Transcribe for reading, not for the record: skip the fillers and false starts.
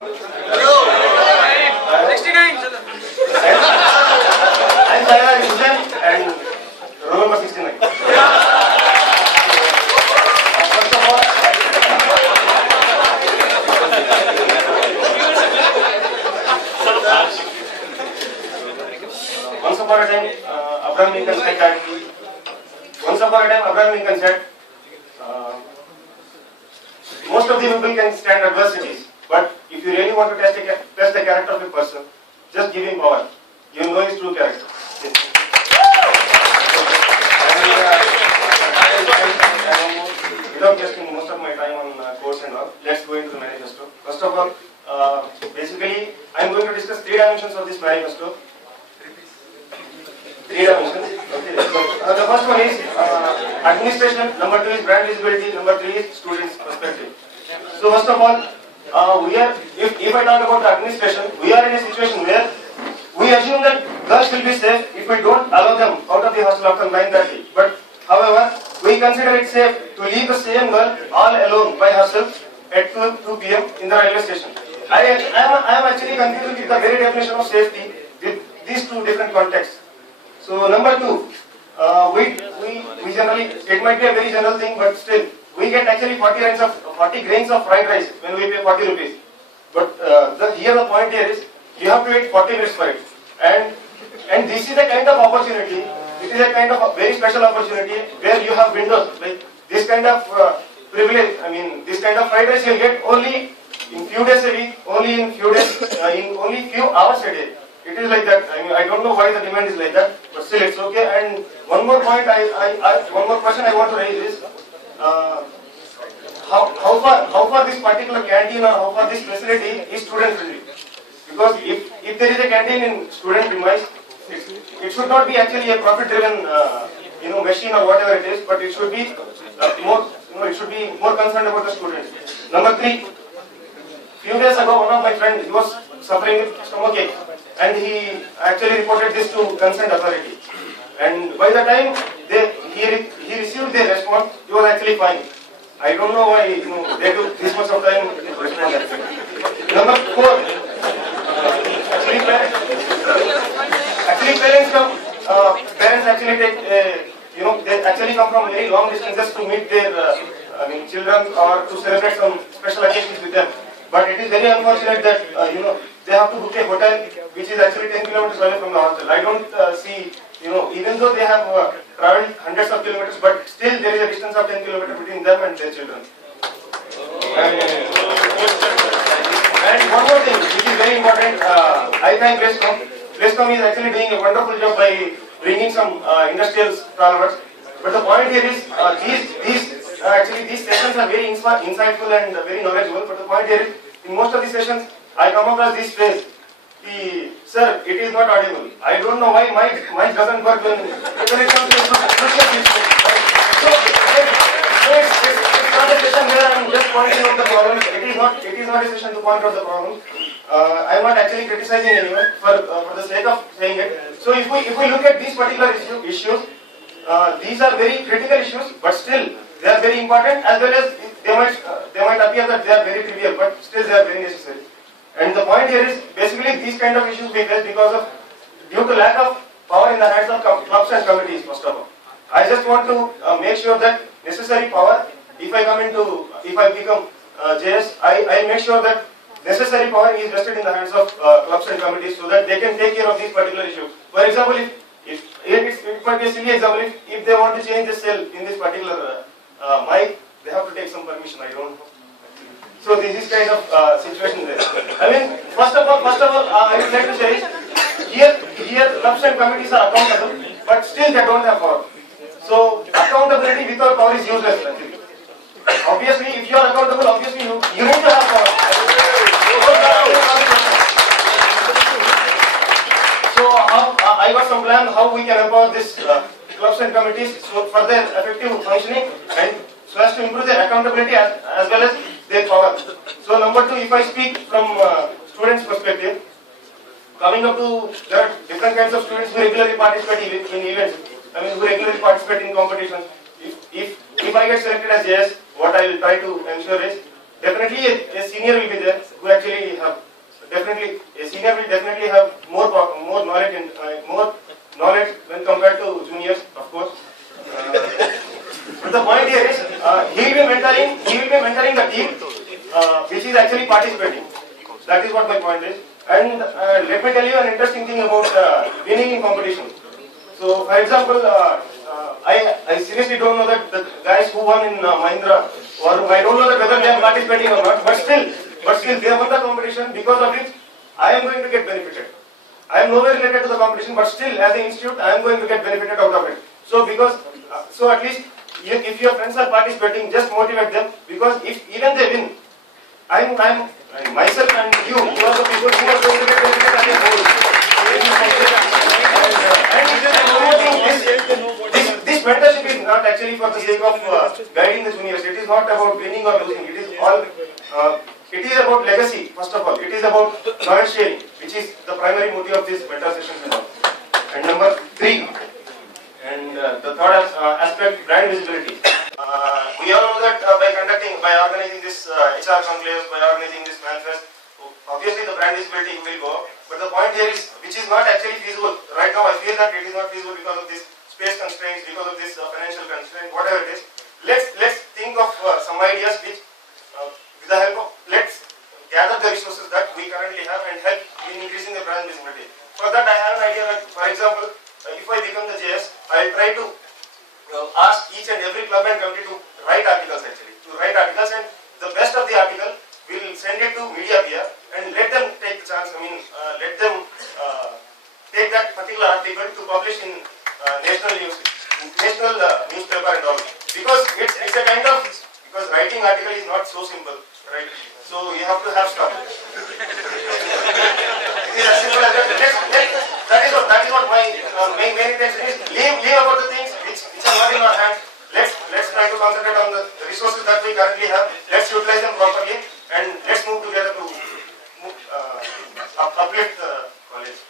69. I'm Sayana Hussain and row number 69. First of all, once upon a time, Abraham Lincoln said that. Once upon a time, Abraham Lincoln said, most of the people can stand adversities, but if you really want to test the character of a person, just give him power. You know his true character. Without wasting most of my time on course and all, let's go into the manifesto. First of all, basically, I am going to discuss 3 dimensions of this manifesto. 3 dimensions. Okay. The first one is administration. Number 2 is brand visibility. Number 3 is students' perspective. So first of all, if I talk about the administration, we are in a situation where we assume that girls will be safe if we don't allow them out of the hostel after 9:30. But however, we consider it safe to leave the same girl all alone by herself at 2 p.m. in the railway station. I am actually confused with the very definition of safety with these 2 different contexts. So number 2, we generally, it might be a very general thing, but still, we get actually 40 grains of fried rice when we pay 40 rupees. But the point here is, you have to wait 40 minutes for it. And this is a kind of opportunity, it is a kind of a very special opportunity where you have windows, like this kind of privilege, this kind of fried rice you'll get only in few days a week, only in few days, in only few hours a day. It is like that. I don't know why the demand is like that, but still it's okay. And one more point, one more question I want to raise is, how far this particular canteen or how far this facility is student friendly? Because if there is a canteen in student premise, it should not be actually a profit driven machine or whatever it is, but it should be more concerned about the students. Number 3, few days ago one of my friends, he was suffering with stomachache and he actually reported this to concerned authority. And by the time he received their response, he was actually fine. I don't know why they took this much of time to respond. Number 4, parents actually take they actually come from very long distances to meet their children or to celebrate some special occasions with them. But it is very unfortunate that they have to book a hotel which is actually 10 kilometers away from the hostel. I don't see, even though they have traveled hundreds of kilometers, but still there is a distance of 10 kilometers between them and their children. And one more thing, which is very important, I thank Rescom. Rescom is actually doing a wonderful job by bringing some industrial followers. But the point here is, these sessions are very insightful and very knowledgeable. But the point here is, in most of the sessions, I come across this phrase, sir, it is not audible. I don't know why mic doesn't work when it comes to it's not a session where I am just pointing out the problems. It is not a session to point out the problems. I am not actually criticizing anyone for the sake of saying it. So if we look at these particular issues, these are very critical issues, but still they are very important, as well as they might appear that they are very trivial, but still they are very necessary. And the point here is, basically these kind of issues we face because of due to lack of power in the hands of clubs and committees. First of all, I just want to make sure that necessary power, if I become JS, I make sure that necessary power is vested in the hands of clubs and committees so that they can take care of these particular issues. For example, it might be a silly example, if they want to change the cell in this particular mic, they have to take some permission, I don't know. So this is kind of situation there. First of all, I would like to say, here clubs and committees are accountable, but still they don't have power. So accountability without power is useless. Obviously, if you are accountable, obviously you need to have power. So I got some plan how we can empower this clubs and committees for their effective functioning and so as to improve their accountability as well as their power. So number 2, if I speak from students' perspective, coming up to there are different kinds of students who regularly participate in events. Who regularly participate in competitions. If I get selected as JS, what I will try to ensure is definitely a senior will be there who actually have definitely have more knowledge when compared to juniors, of course. But the point here is he will be mentoring the team which is actually participating. That is what my point is. And let me tell you an interesting thing about winning in competition. So, for example, I seriously don't know that the guys who won in Mahindra, or I don't know that whether they are participating or not, but still they won the competition, because of which I am going to get benefited. I am nowhere related to the competition, but still as an institute I am going to get benefited out of it. So so at least if your friends are participating, just motivate them, because if even they win, I'm myself and you are the people who are going to get benefited as a whole. This mentorship is not actually for the sake of guiding the juniors. It is not about winning or losing. It is all. It is about legacy. First of all, it is about knowledge sharing, which is the primary motive of this mentor sessions and all. And number 3, and the third aspect, brand visibility. We all know that by organizing this HR conclaves, by organizing this manifest, obviously the brand visibility will go. But the point here is, which is not actually feasible. Right now I feel that it is not feasible because of this space constraints, because of this financial constraint, whatever it is. Let's think of some ideas which, with the help of, let's gather the resources that we currently have and help in increasing the brand visibility. For that I have an idea that, for example, if I become the JS, I will try to ask each and every club and committee to write articles actually. And the best of the article, we will send it to media peer and let them take the chance, let them take that particular article to publish in national newspaper and all. Because it's a kind of, because writing article is not so simple, right? So you have to have stuff. It is as simple as that. That is what my main intention is. Leave about the things which are not in our hands. Let's try to concentrate on the resources that we currently have. Let's utilize them properly and let's move together to uplift the college.